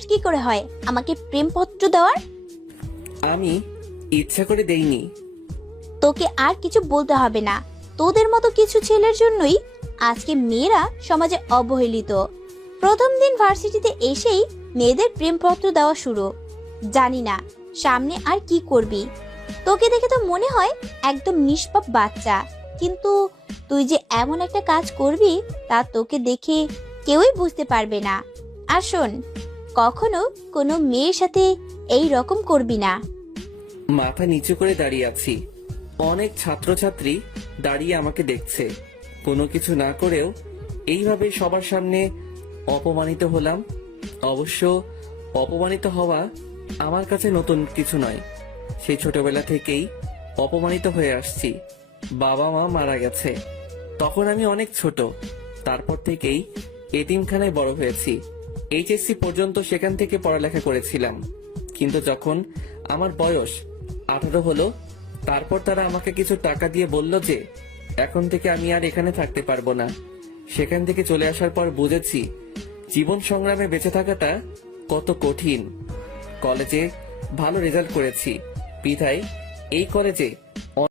সাহস কি করে হয় আমাকে প্রেমপত্র দেওয়ার? আমি ইচ্ছা করে দেইনি। তোকে আর কিছু বলতে হবে না। তোদের মতো কিছু ছেলের জন্যই আজকে মেয়েরা সমাজে অবহেলিত। প্রথম দিন ভার্সিটিতে এসেই মেয়েদের প্রেমপত্র দেওয়া শুরু। জানি না সামনে আর কি করবি। তোকে দেখে তো মনে হয় একদম নিষ্পাপ বাচ্চা, কিন্তু তুই যে এমন একটা কাজ করবি তা তোকে দেখে কেউই বুঝতে পারবে না। আর শোন, কখনো কোনো মেয়ের সাথে এই রকম করবি না। মাথা নিচু করে দাঁড়িয়ে আছি। অনেক ছাত্রছাত্রী দাঁড়িয়ে আমাকে দেখছে। কোনো কিছু না করেও এইভাবে সবার সামনে অপমানিত হলাম। অবশ্য অপমানিত হওয়া আমার কাছে নতুন কিছু নয়। সেই ছোটবেলা থেকেই অপমানিত হয়ে আসছি। বাবা মা মারা গেছে তখন আমি অনেক ছোট। তারপর থেকেই এতিমখানায় বড় হয়েছি। এইচএসসি পর্যন্ত সেখান থেকে পড়ালেখা করেছিলাম। কিন্তু যখন আমার বয়স 18 হলো, তারপর তারা আমাকে কিছু টাকা দিয়ে বলল যে এখন থেকে আমি আর এখানে থাকতে পারবো না। সেখান থেকে চলে আসার পর বুঝেছি জীবন সংগ্রামে বেঁচে থাকাটা কত কঠিন। কলেজে ভালো রেজাল্ট করেছি বিধায় এই কলেজে